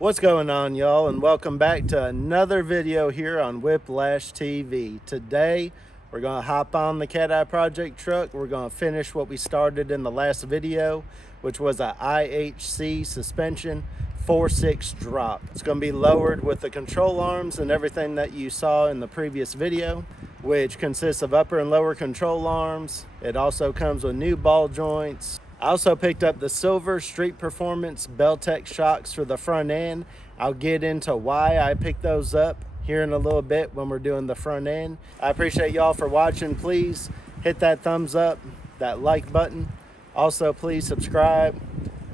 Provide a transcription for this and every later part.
What's going on, y'all, and welcome back to another video here on Whiplash TV. Today we're going to hop on the Cat Eye Project truck. We're going to finish what we started in the last video, which was a IHC suspension 4.6 drop. It's going to be lowered with the control arms and everything that you saw in the previous video, which consists of upper and lower control arms. It also comes with new ball joints. I also picked up the silver Street Performance Belltech shocks for the front end. I'll get into why I picked those up here in a little bit when we're doing the front end. I appreciate y'all for watching. Please hit that thumbs up, that like button. Also, please subscribe,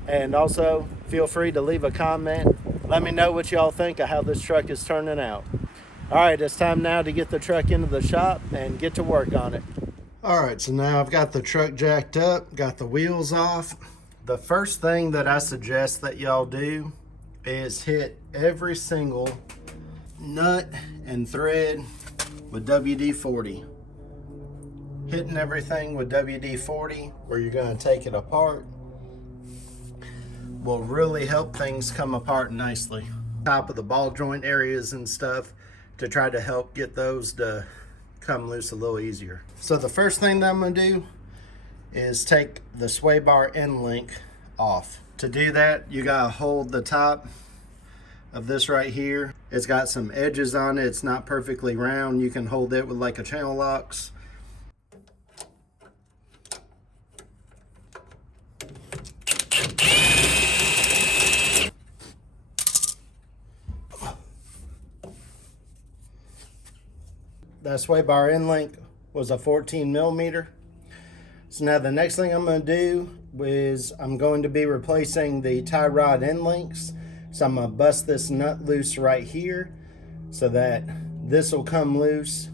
and also feel free to leave a comment. Let me know what y'all think of how this truck is turning out. All right, it's time now to get the truck into the shop and get to work on it. All right, so now I've got the truck jacked up, got the wheels off. The first thing that I suggest that y'all do is hit every single nut and thread with WD-40. Hitting everything with WD-40 where you're going to take it apart will really help things come apart nicely. Top of the ball joint areas and stuff to try to help get those to come loose a little easier. So the first thing that I'm going to do is take the sway bar end link off. To do that, you got to hold the top of this right here. It's got some edges on it. It's not perfectly round. You can hold it with like a channel locks. That sway bar end link was a 14 millimeter. So now the next thing I'm going to do is I'm going to be replacing the tie rod end links. So I'm going to bust this nut loose right here so that this will come loose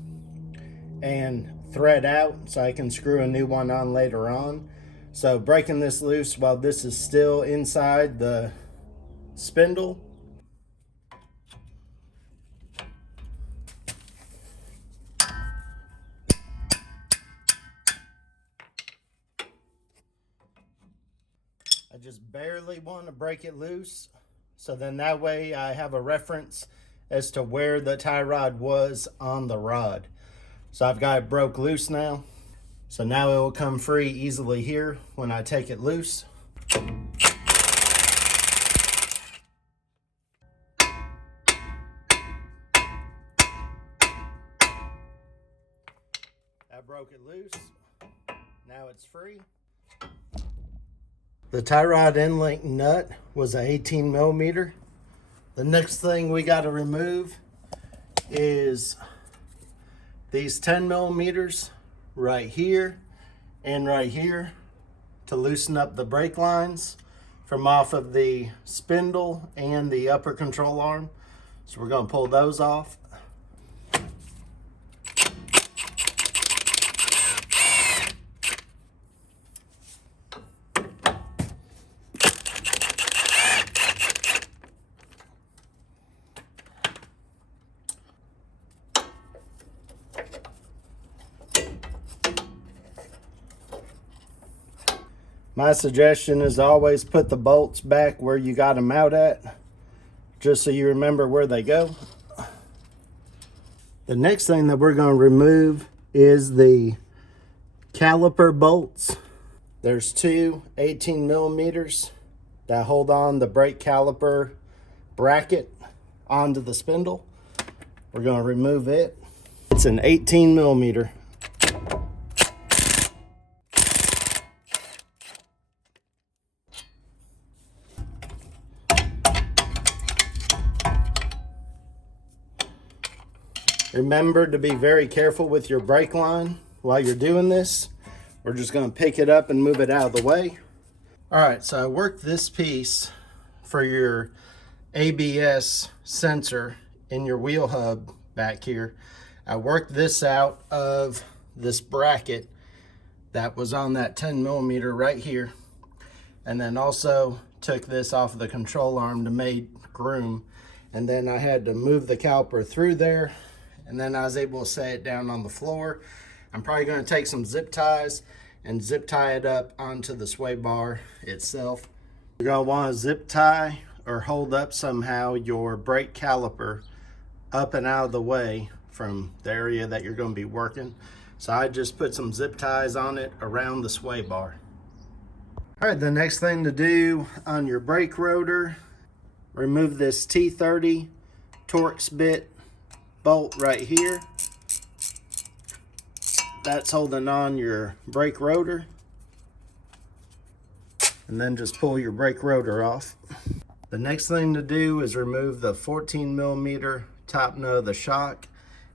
and thread out so I can screw a new one on later on. So breaking this loose while this is still inside the spindle. I just barely want to break it loose, so then that way I have a reference as to where the tie rod was on the rod. So I've got it broke loose now. So now it will come free easily here when I take it loose. I broke it loose. Now it's free. The tie rod end link nut was an 18 millimeter. The next thing we got to remove is these 10 millimeters right here and right here to loosen up the brake lines from off of the spindle and the upper control arm. So we're going to pull those off. My suggestion is always put the bolts back where you got them out at, just so you remember where they go. The next thing that we're going to remove is the caliper bolts. There's two 18 millimeters that hold on the brake caliper bracket onto the spindle. We're going to remove it. It's an 18 millimeter. Remember to be very careful with your brake line while you're doing this. We're just going to pick it up and move it out of the way. All right, so I worked this piece for your ABS sensor in your wheel hub back here. I worked this out of this bracket that was on that 10 millimeter right here. And then also took this off of the control arm to make room. And then I had to move the caliper through there. And then I was able to set it down on the floor. I'm probably going to take some zip ties and zip tie it up onto the sway bar itself. You're going to want to zip tie or hold up somehow your brake caliper up and out of the way from the area that you're going to be working. So I just put some zip ties on it around the sway bar. All right, the next thing to do on your brake rotor, remove this T30 Torx bit bolt right here. That's holding on your brake rotor. And then just pull your brake rotor off. The next thing to do is remove the 14mm top nut of the shock,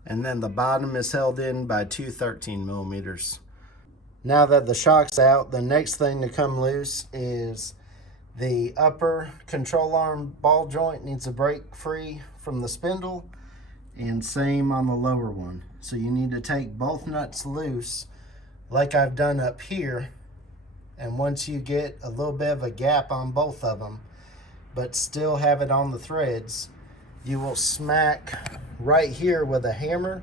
and then the bottom is held in by two 13mm. Now that the shock's out, the next thing to come loose is the upper control arm ball joint needs to break free from the spindle, and same on the lower one. So you need to take both nuts loose like I've done up here, and once you get a little bit of a gap on both of them but still have it on the threads, you will smack right here with a hammer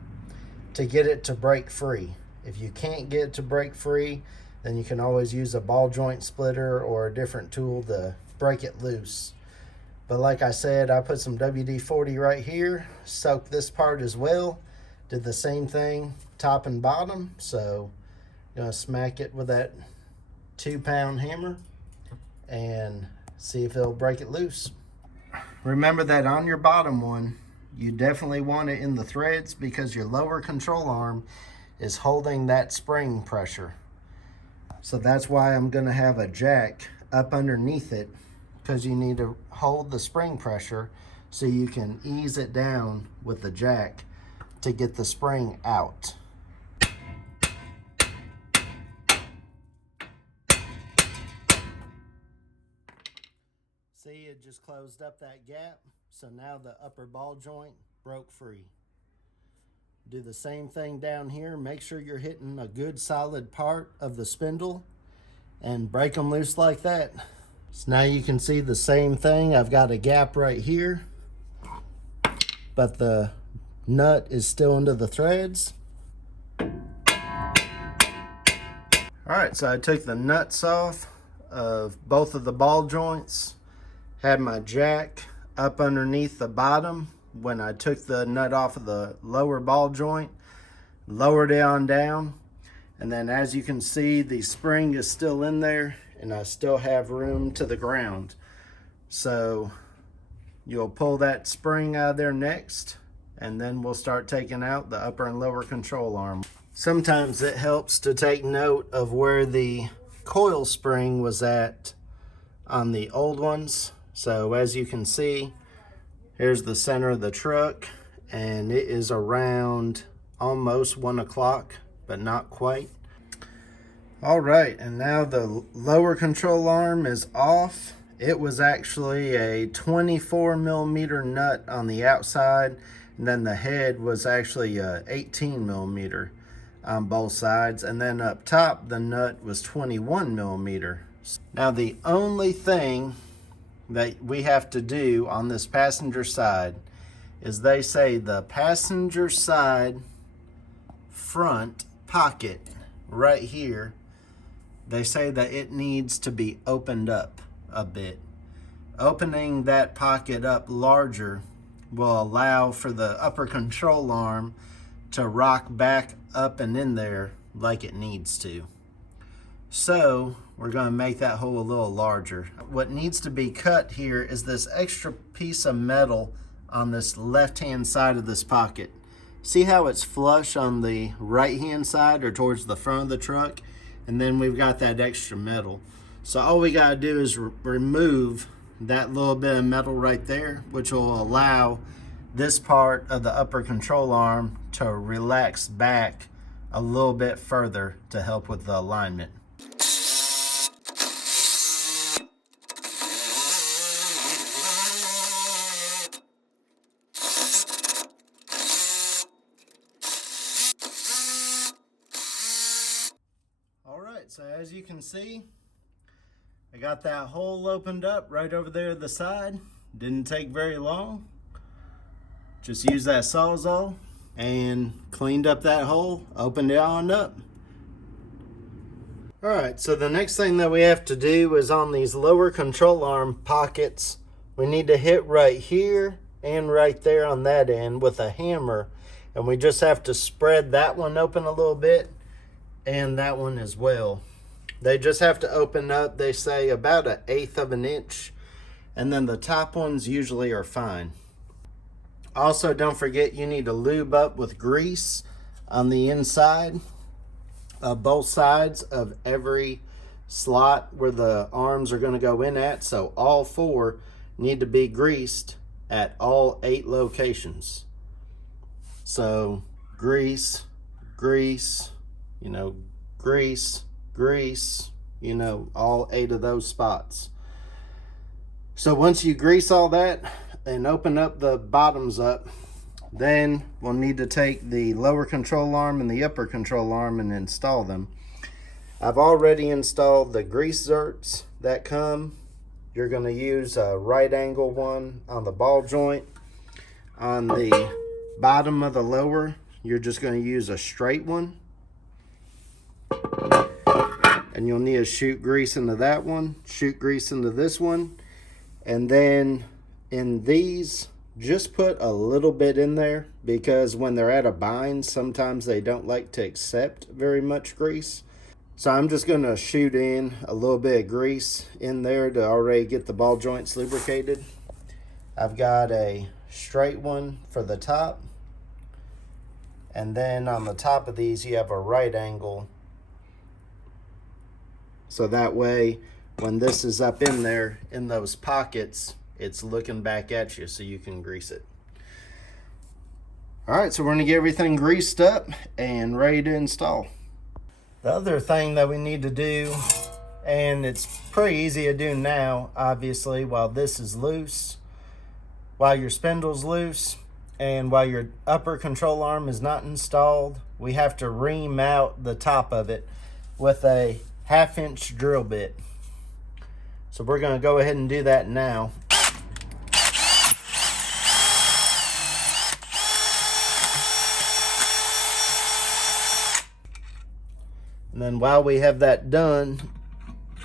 to get it to break free. If you can't get it to break free, then you can always use a ball joint splitter or a different tool to break it loose. But like I said, I put some WD-40 right here, soaked this part as well, did the same thing top and bottom. So I'm gonna smack it with that 2-pound hammer and see if it'll break it loose. Remember that on your bottom one, you definitely want it in the threads because your lower control arm is holding that spring pressure. So that's why I'm gonna have a jack up underneath it, because you need to hold the spring pressure so you can ease it down with the jack to get the spring out. See, it just closed up that gap. So now the upper ball joint broke free. Do the same thing down here. Make sure you're hitting a good solid part of the spindle and break them loose like that. So now you can see the same thing. I've got a gap right here, but the nut is still into the threads. All right, so I took the nuts off of both of the ball joints, had my jack up underneath the bottom. When I took the nut off of the lower ball joint, lowered it on down, and then as you can see, the spring is still in there and I still have room to the ground. So you'll pull that spring out of there next, and then we'll start taking out the upper and lower control arm. Sometimes it helps to take note of where the coil spring was at on the old ones. So as you can see, here's the center of the truck, and it is around almost 1 o'clock, but not quite. All right, and now the lower control arm is off. It was actually a 24mm nut on the outside, and then the head was actually a 18mm on both sides, and then up top the nut was 21mm. Now the only thing that we have to do on this passenger side is they say the passenger side front pocket right here, they say that it needs to be opened up a bit. Opening that pocket up larger will allow for the upper control arm to rock back up and in there like it needs to. So we're going to make that hole a little larger. What needs to be cut here is this extra piece of metal on this left-hand side of this pocket. See how it's flush on the right-hand side or towards the front of the truck? And then we've got that extra metal. So all we got to do is remove that little bit of metal right there, which will allow this part of the upper control arm to relax back a little bit further to help with the alignment. So as you can see, I got that hole opened up right over there at the side. Didn't take very long. Just used that Sawzall and cleaned up that hole, opened it on up. All right, so the next thing that we have to do is on these lower control arm pockets We need to hit right here and right there on that end with a hammer, and we just have to spread that one open a little bit and that one as well. They just have to open up, they say, about 1/8 of an inch, and then the top ones usually are fine. Also, don't forget you need to lube up with grease on the inside of both sides of every slot where the arms are going to go in at. So all 4 need to be greased at all 8 locations. So grease, grease, grease, grease, all 8 of those spots. So once you grease all that and open up the bottoms up, then we'll need to take the lower control arm and the upper control arm and install them. I've already installed the grease zerks that come. You're going to use a right angle one on the ball joint. On the bottom of the lower, you're just going to use a straight one. And you'll need to shoot grease into that one, shoot grease into this one. And then in these, just put a little bit in there, because when they're at a bind, sometimes they don't like to accept very much grease. So I'm just going to shoot in a little bit of grease in there to already get the ball joints lubricated. I've got a straight one for the top. And then on the top of these, you have a right angle. So that way, when this is up in there, in those pockets, it's looking back at you so you can grease it. All right, so we're gonna get everything greased up and ready to install. The other thing that we need to do, and it's pretty easy to do now, obviously, while this is loose, while your spindle's loose, and while your upper control arm is not installed, we have to ream out the top of it with a 1/2 inch drill bit. So we're gonna go ahead and do that now. And then while we have that done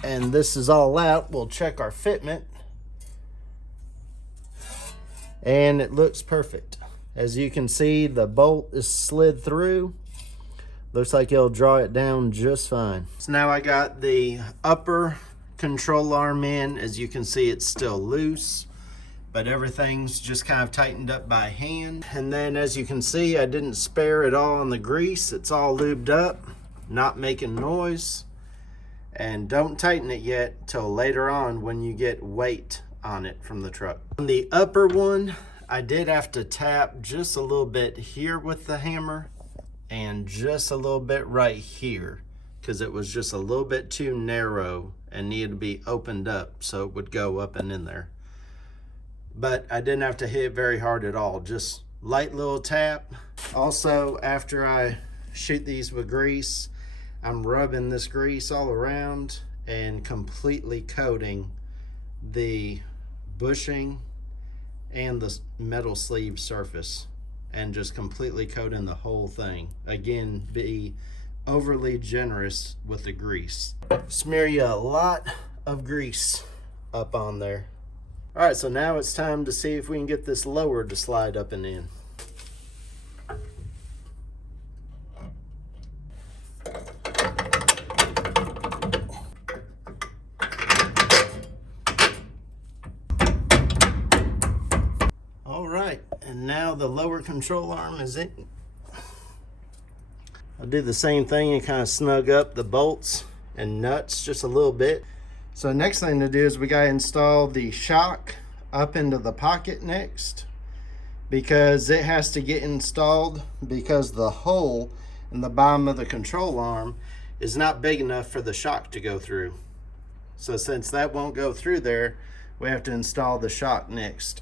and this is all out, we'll check our fitment. And it looks perfect. As you can see, the bolt is slid through. Looks like it'll draw it down just fine. So now I got the upper control arm in. As you can see, it's still loose, but everything's just kind of tightened up by hand. And then as you can see, I didn't spare it all on the grease. It's all lubed up, not making noise. And don't tighten it yet till later on when you get weight on it from the truck. On the upper one, I did have to tap just a little bit here with the hammer and just a little bit right here, because it was just a little bit too narrow and needed to be opened up so it would go up and in there. But I didn't have to hit very hard at all, just light little tap. Also, after I shoot these with grease, I'm rubbing this grease all around and completely coating the bushing and the metal sleeve surface, and just completely coating the whole thing. Again, be overly generous with the grease. Smear you a lot of grease up on there. All right, so now it's time to see if we can get this lower to slide up and in. All right, and now the lower control arm is in. I'll do the same thing and kind of snug up the bolts and nuts just a little bit. So next thing to do is we got to install the shock up into the pocket next, because it has to get installed, because the hole in the bottom of the control arm is not big enough for the shock to go through. So since that won't go through there, we have to install the shock next.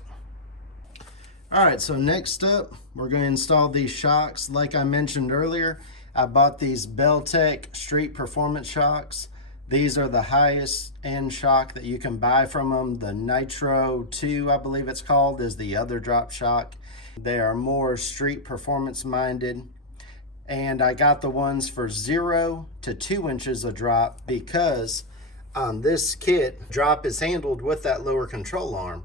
All right, so next up, we're going to install these shocks. Like I mentioned earlier, I bought these Belltech Street Performance shocks. These are the highest end shock that you can buy from them. The Nitro 2, I believe it's called, is the other drop shock. They are more street performance minded. And I got the ones for 0 to 2 inches of drop, because on this kit, drop is handled with that lower control arm.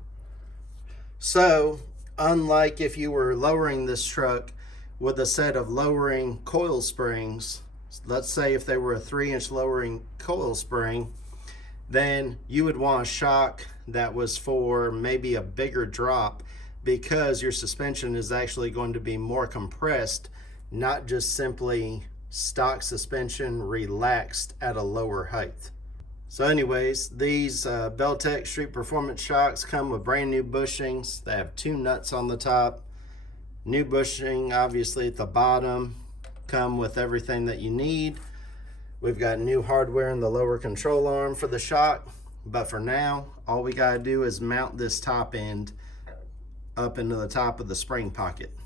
So, unlike if you were lowering this truck with a set of lowering coil springs, let's say if they were a 3-inch lowering coil spring, then you would want a shock that was for maybe a bigger drop, because your suspension is actually going to be more compressed, not just simply stock suspension relaxed at a lower height. So anyways, these Belltech Street Performance shocks come with brand new bushings. They have 2 nuts on the top, new bushing obviously at the bottom, come with everything that you need. We've got new hardware in the lower control arm for the shock, but for now, all we gotta do is mount this top end up into the top of the spring pocket.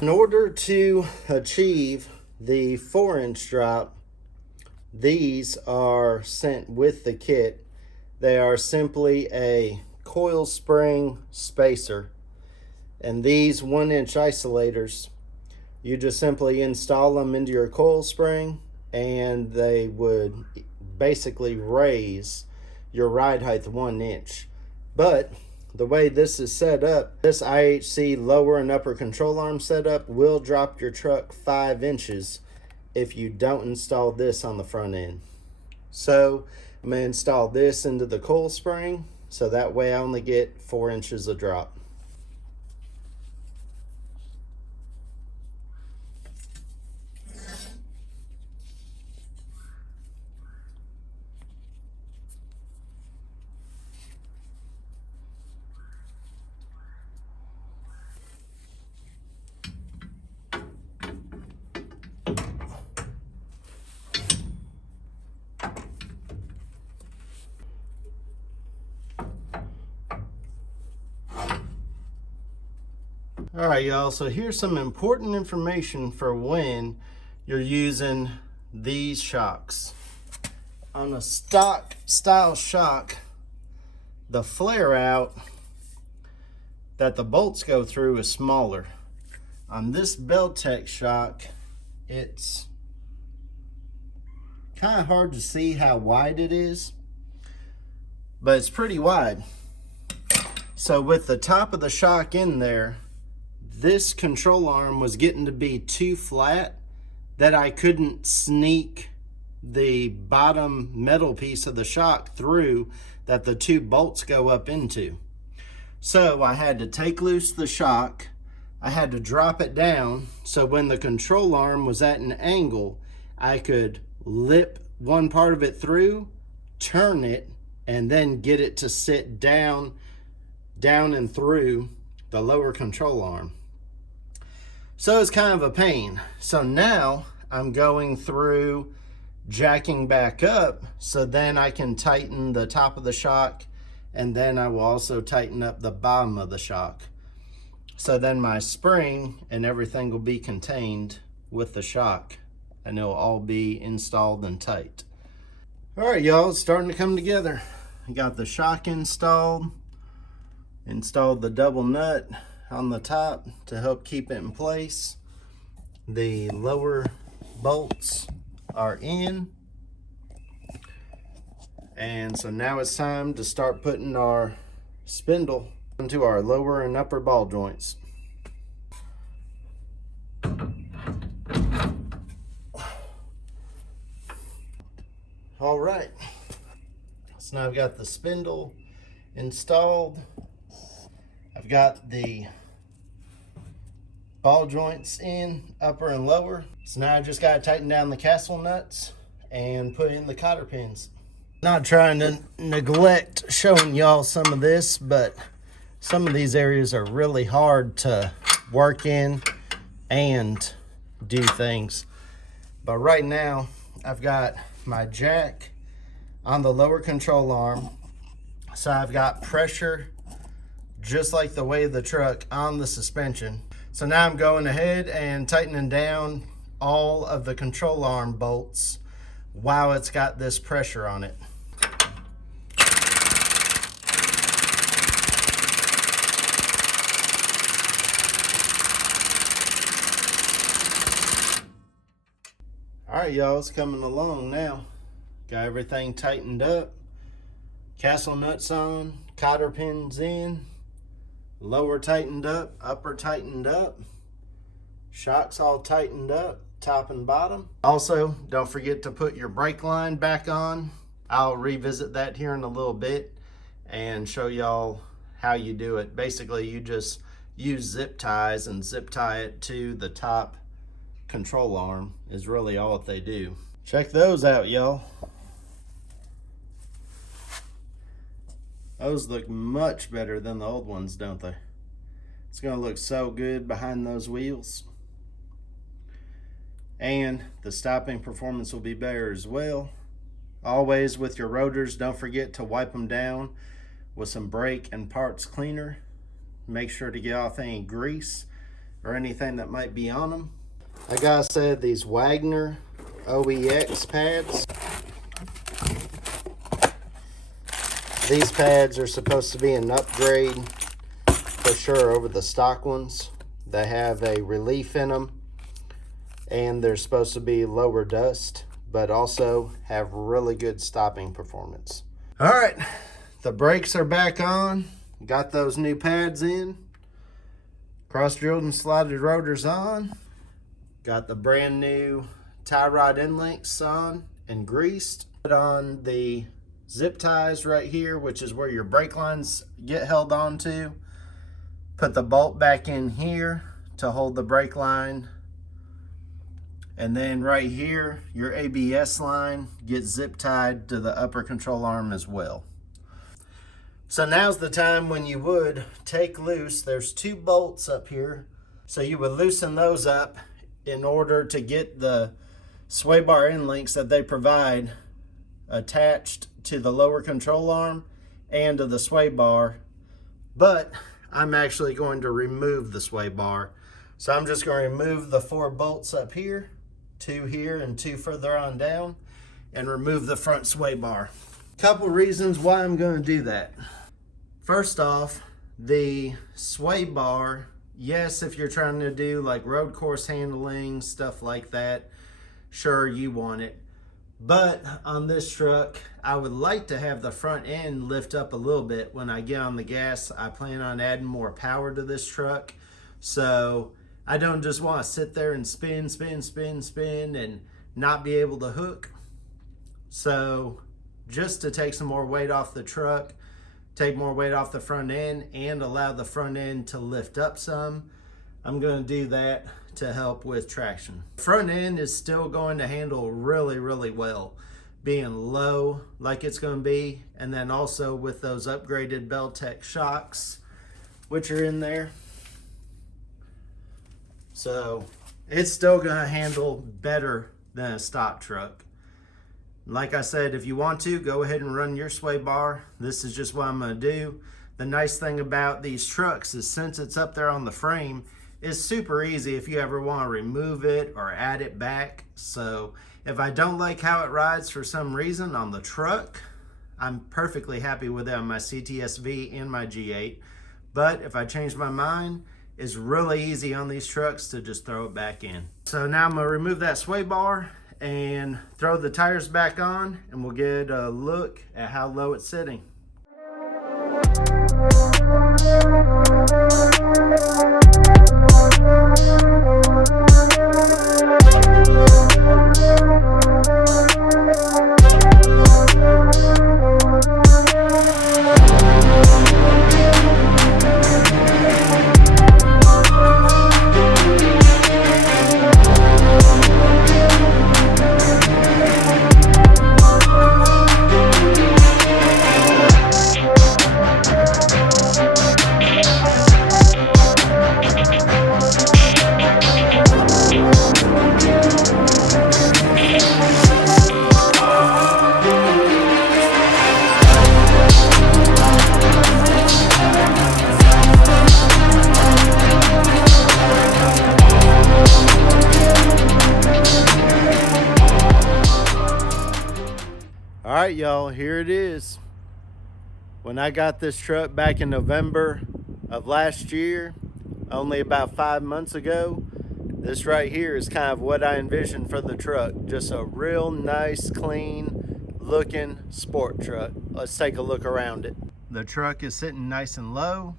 In order to achieve the 4-inch drop, these are sent with the kit. They are simply a coil spring spacer, and these 1-inch isolators, you just simply install them into your coil spring and they would basically raise your ride height 1 inch. But the way this is set up, this IHC lower and upper control arm setup will drop your truck 5 inches if you don't install this on the front end. So I'm going to install this into the coil spring, so that way I only get 4 inches of drop. All right, y'all, so here's some important information for when you're using these shocks. On a stock style shock, the flare out that the bolts go through is smaller. On this Belltech shock, it's kind of hard to see how wide it is, but it's pretty wide. So with the top of the shock in there, this control arm was getting to be too flat that I couldn't sneak the bottom metal piece of the shock through that the 2 bolts go up into. So I had to take loose the shock. I had to drop it down so when the control arm was at an angle, I could lip one part of it through, turn it, and then get it to sit down and through the lower control arm. So it's kind of a pain. So now I'm going through jacking back up so then I can tighten the top of the shock, and then I will also tighten up the bottom of the shock. So then my spring and everything will be contained with the shock and it'll all be installed and tight. All right, y'all, it's starting to come together. I got the shock installed the double nut on the top to help keep it in place. The lower bolts are in, and so now it's time to start putting our spindle into our lower and upper ball joints. All right, so now I've got the spindle installed. I've got the ball joints in, upper and lower. So now I just got to tighten down the castle nuts and put in the cotter pins. Not trying to neglect showing y'all some of this, but some of these areas are really hard to work in and do things. But right now, I've got my jack on the lower control arm. So I've got pressure just like the weight of the truck on the suspension. So now I'm going ahead and tightening down all of the control arm bolts while it's got this pressure on it. All right, y'all, it's coming along now. Got everything tightened up. Castle nuts on, cotter pins in, lower tightened up, upper tightened up, shocks all tightened up, top and bottom. Also, don't forget to put your brake line back on. I'll revisit that here in a little bit and show y'all how you do it. Basically, you just use zip ties and zip tie it to the top control arm is really all that they do. Check those out, y'all. Those look much better than the old ones, don't they? It's gonna look so good behind those wheels. And the stopping performance will be better as well. Always with your rotors, don't forget to wipe them down with some brake and parts cleaner. Make sure to get off any grease or anything that might be on them. Like I said, these Wagner OEX pads, these pads are supposed to be an upgrade for sure over the stock ones. They have a relief in them and they're supposed to be lower dust, but also have really good stopping performance. All right, the brakes are back on. Got those new pads in. Cross drilled and slotted rotors on. Got the brand new tie rod end links on and greased. Put on the zip ties right here, which is where your brake lines get held onto. Put the bolt back in here to hold the brake line. And then right here, your ABS line gets zip tied to the upper control arm as well. So now's the time when you would take loose. There's 2 bolts up here. So you would loosen those up in order to get the sway bar end links that they provide attached to the lower control arm and to the sway bar. But I'm actually going to remove the sway bar. So I'm just going to remove the 4 bolts up here, 2 here and 2 further on down, and remove the front sway bar. Couple reasons why I'm going to do that. First off, the sway bar, yes, if you're trying to do like road course handling, stuff like that, sure, you want it. But on this truck, I would like to have the front end lift up a little bit when I get on the gas. I plan on adding more power to this truck. So I don't just want to sit there and spin and not be able to hook. So just to take some more weight off the truck, take more weight off the front end and allow the front end to lift up some, I'm going to do that to help with traction. Front end is still going to handle really well, being low like it's going to be, and then also with those upgraded Belltech shocks which are in there. So it's still going to handle better than a stock truck. Like I said, if you want to, go ahead and run your sway bar. This is just what I'm going to do. The nice thing about these trucks is since it's up there on the frame, it's super easy if you ever want to remove it or add it back. So if I don't like how it rides for some reason on the truck, I'm perfectly happy with it on my CTSV and my G8. But if I change my mind, it's really easy on these trucks to just throw it back in. So now I'm going to remove that sway bar and throw the tires back on, and we'll get a look at how low it's sitting. All right, y'all, here it is. When I got this truck back in November of last year, only about 5 months ago, this right here is kind of what I envisioned for the truck. Just a real nice, clean looking sport truck. Let's take a look around it. The truck is sitting nice and low.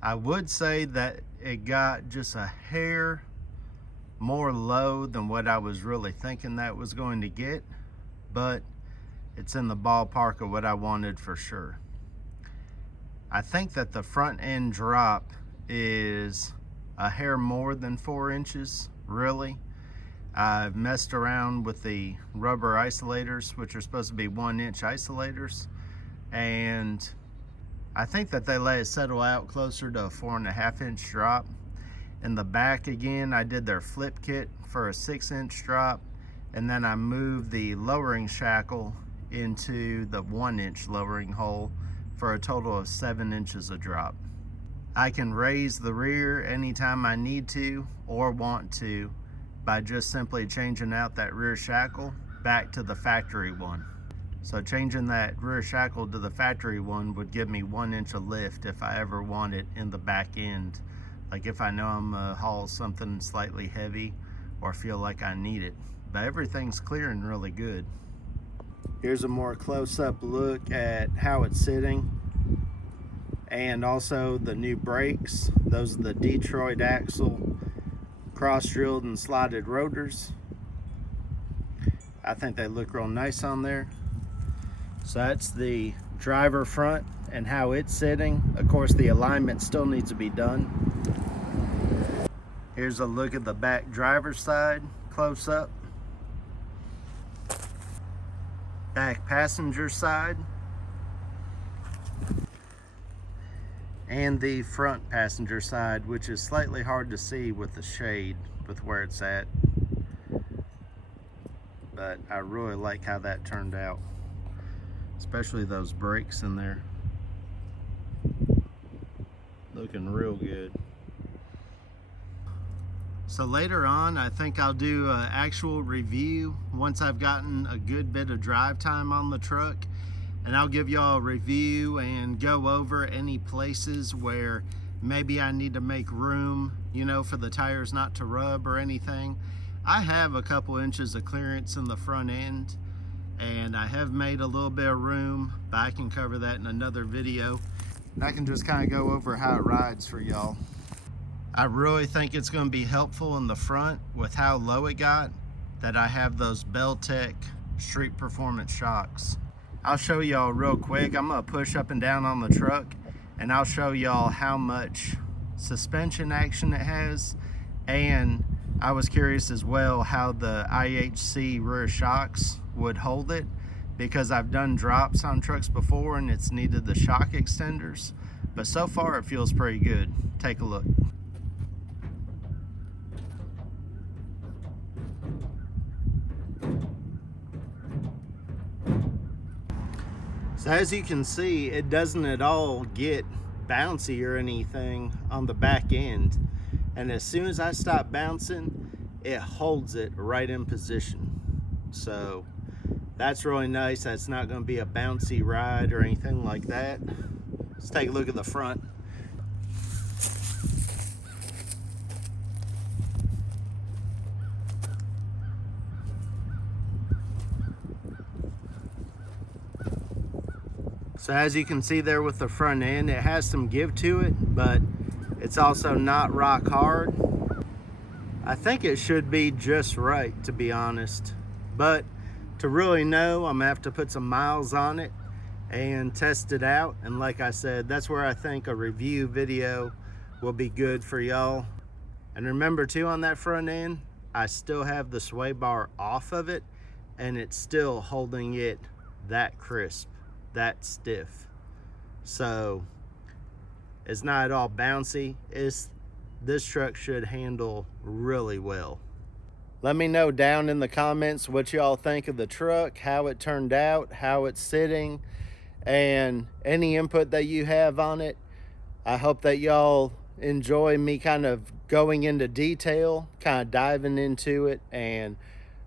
I would say that it got just a hair more low than what I was really thinking that was going to get, but it's in the ballpark of what I wanted for sure. I think that the front end drop is a hair more than 4 inches, really. I've messed around with the rubber isolators, which are supposed to be 1-inch isolators, and I think that they let it settle out closer to a 4.5-inch drop. In the back again, I did their flip kit for a 6-inch drop, and then I moved the lowering shackle into the 1-inch lowering hole for a total of 7 inches of drop. I can raise the rear anytime I need to or want to by just simply changing out that rear shackle back to the factory one. So changing that rear shackle to the factory one would give me 1 inch of lift if I ever want it in the back end. Like if I know I'm gonna haul something slightly heavy or feel like I need it. But everything's clear and really good. Here's a more close-up look at how it's sitting, and also the new brakes. Those are the Detroit axle cross-drilled and slotted rotors. I think they look real nice on there. So that's the driver front and how it's sitting. Of course, the alignment still needs to be done. Here's a look at the back driver's side, close up. Back passenger side. And the front passenger side, which is slightly hard to see with the shade with where it's at. But I really like how that turned out. Especially those brakes in there. Looking real good. So later on, I think I'll do an actual review once I've gotten a good bit of drive time on the truck. And I'll give y'all a review and go over any places where maybe I need to make room, you know, for the tires not to rub or anything. I have a couple inches of clearance in the front end, and I have made a little bit of room, but I can cover that in another video. And I can just kind of go over how it rides for y'all. I really think it's going to be helpful in the front with how low it got that I have those Belltech Street Performance shocks. I'll show y'all real quick. I'm going to push up and down on the truck, and I'll show y'all how much suspension action it has. And I was curious as well how the Ihc Rear Shocks would hold it, because I've done drops on trucks before and it's needed the shock extenders, but so far it feels pretty good. Take a look. So as you can see, it doesn't at all get bouncy or anything on the back end. And as soon as I stop bouncing, it holds it right in position. So that's really nice. That's not going to be a bouncy ride or anything like that. Let's take a look at the front. So as you can see there with the front end, it has some give to it, but it's also not rock hard. I think it should be just right, to be honest. But to really know, I'm gonna have to put some miles on it and test it out. And like I said, that's where I think a review video will be good for y'all. And remember too, on that front end, I still have the sway bar off of it, and it's still holding it that crisp, that stiff. So it's not at all bouncy. This truck should handle really well. Let me know down in the comments what y'all think of the truck, how it turned out, how it's sitting, and any input that you have on it. I hope that y'all enjoy me kind of going into detail, kind of diving into it and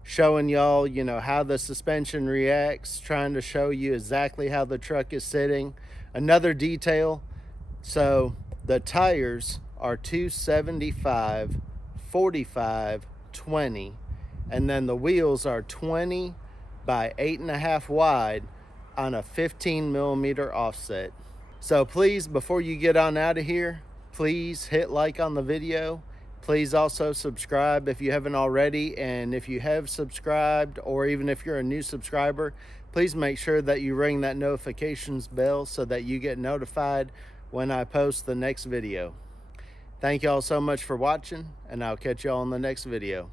showing y'all, you know, how the suspension reacts, trying to show you exactly how the truck is sitting. Another detail, so the tires are 275, 45, 20, and then the wheels are 20 by 8.5 wide on a 15mm offset. So please, before you get on out of here, please hit like on the video. Please also subscribe if you haven't already, and if you have subscribed, or even if you're a new subscriber, please make sure that you ring that notifications bell so that you get notified when I post the next video. Thank y'all so much for watching, and I'll catch y'all in the next video.